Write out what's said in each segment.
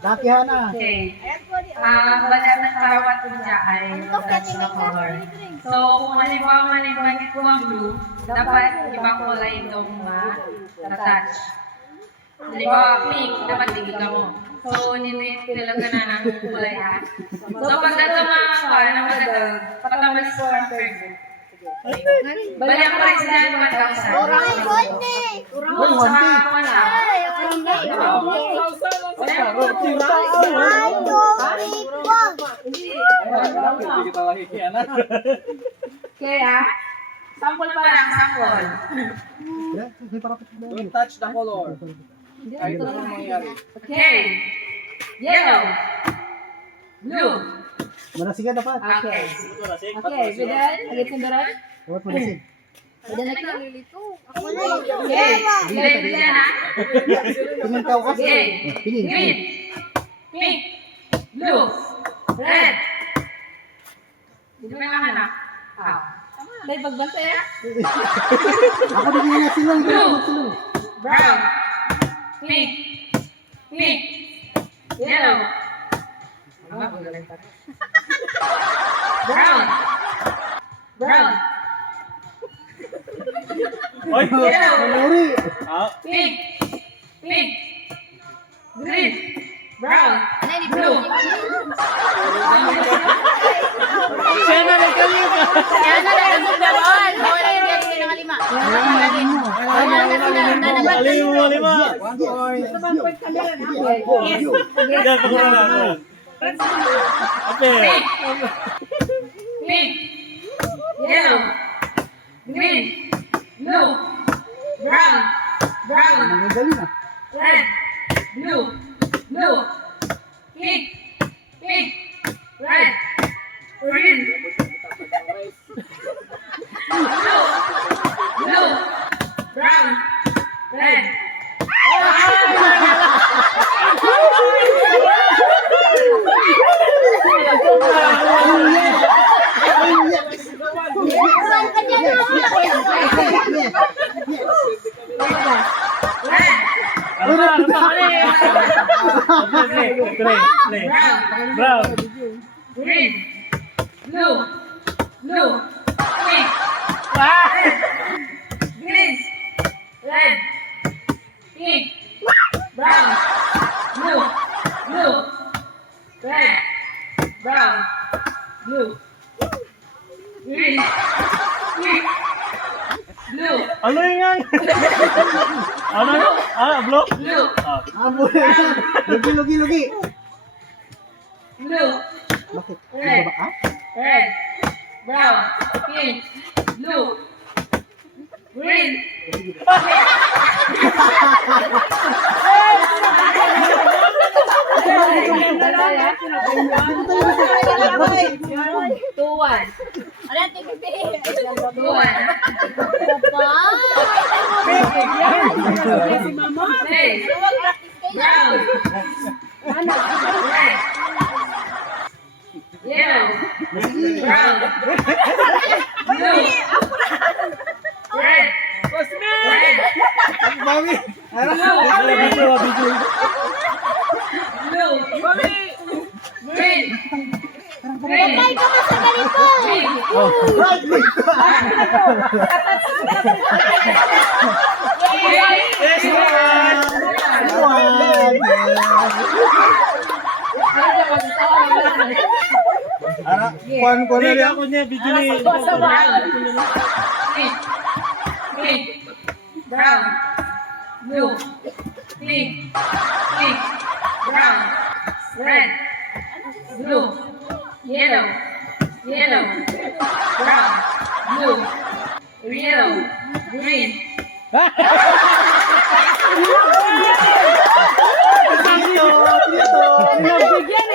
Dakihan na. Okay. Balat ng karawat ko dyan ay touch na color. So, kung halimbawa nagbanggit ko ang blue, dapat ibang kulay itong na-touch. Halimbawa, pink, dapat tigil mo. So, ninuit talaga na ng kulay ha. So, pag nato mga kawal na magadag, patamalis ko ang perfect. Balik ko rin sila 1,000. Kaya, sample pa lang, sample. Don't touch the color. Kahit ano mangyari. Okay. Yellow. Blue. Manasigan dapat. Okay. Okay, bidan. Agad sundaran. Dapat manasig. Bidan na ito. Okay. Bidan ha. Tingin ka kasi. Okay. Tingin. Green. Pink. Blue. Red. Dito may mahanap. May pagbantay ha. Ako din nga sila. Blue. Brown. Pink. Pink. Yellow. Brown. Brown. Oy! Yellow. Manuri. Pink. Pink. Green. Brown. Blue. Siya na nagkalit! Alim mo, lima! Yan, pagkura na. Ape! Pink. Yellow. Green. Blue. Brown. Brown. Nangigali na. Red. Blue. Blue. Pink. Pink. Red. Green. Blue. Blue. Brown. Red. Brown! Green. Blue. Blue. Pink. Red. Green. Red. Pink. Brown. Blue. Blue. Red. Brown. Blue. Green. Pink. Blue. Ano yun yan? Ano? Blue? Blue. Abo na. Lugi. Blue. Bakit? Red. Iba ba? Red. Brown. Pink. Blue. Green. Two one. Two one. Hey. Brown. Red. Yellow. Brown. Blue. Red. Red. Mami. Blue. Blue. Green. Green. Green. Kuan ko na Hindi rin. ako niya, video ni... Pink. Pink. Brown. Blue. Pink. Pink. Brown. Red. Blue. Yellow. Yellow. Brown. Blue. Yellow. Green.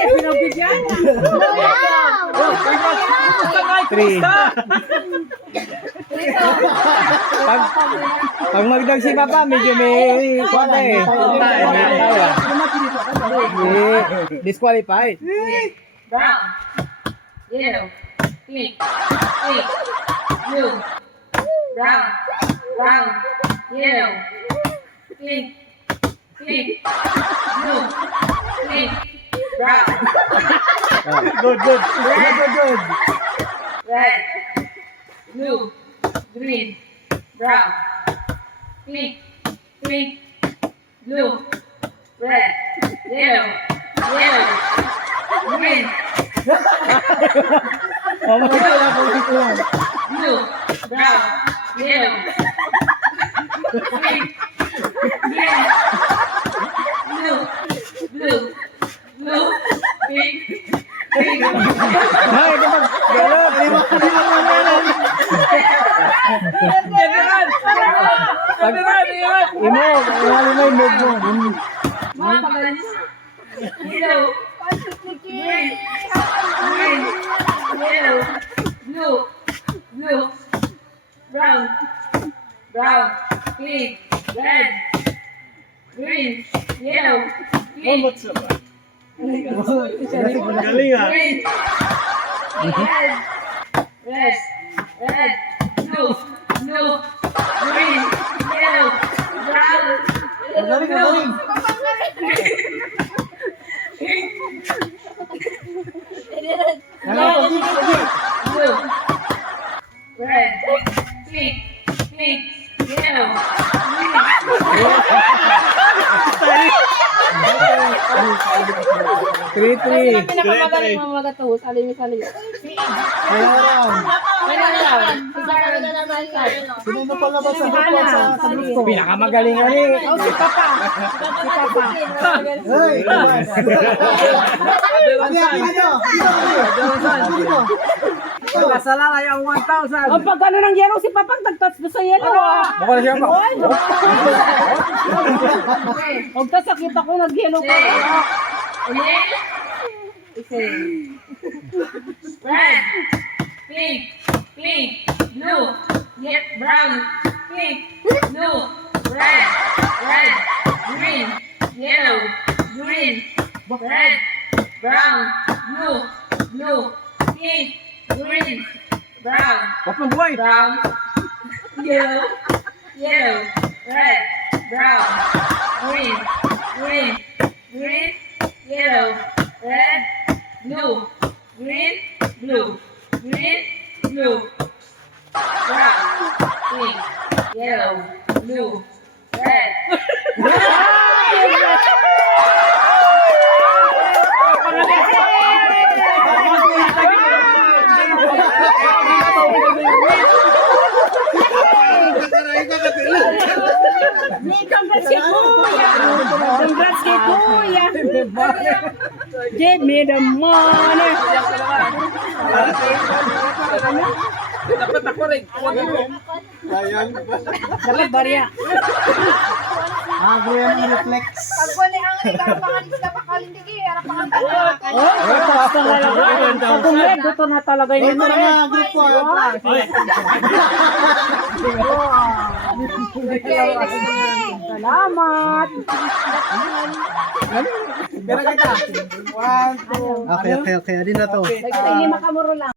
Pinagbigyan! Three. Pag magdag si Papa, medyo may kwata eh. Disqualified. Brown. Yellow. Pink. Pink. Blue. Brown. Brown. Yellow. Pink. Pink. Blue. Pink. Good, good. Good. red, blue, green, brown, pink, pink, blue, red, yellow, yellow, green, blue, brown, yellow, pink, green, blue, blue, blue, pink, pink. Ay, kapag galot. Imo, wala na yung move mo. Mga pagalis. Yellow, green, green, yellow, blue, blue, brown, brown, pink, red, green, yellow, pink, Galing ah. green, red, red, red, blue, blue, green, yellow, brown, Galing, galing. blue, red, pink, pink, yellow, Three. Pinakamagaling Mga magatos, alimi-sali. Sino na palabas sa grupo sa grupo? Pinakamagaling ano eh. Si Papa. Hey! Dito. Kasala yung 1,000. Ang pag ano ng yellow, si Papa nag-touch doon sa yellow. Baka na siya pa. Huwag ka sakit ako nag-yellow ka. red, pink, pink, blue, brown, pink, blue, red, red, green, yellow, green, red, brown, blue, blue, pink, green, brown, Wapang buhay. brown, yellow, yellow, red, brown, green, green, green, yellow, red, blue, green, blue, green, blue, brown, pink, yellow, blue, red. Congrats kay Kuya! Congrats kay Kuya! Give me the money! Dapat ako rin. Sayang. Dapat barya. Agro yan ang reflex. Kung red, ito na talaga Ito yun. na nga, grupo. Salamat! Okay. Adi na to. Hindi makamuro lang.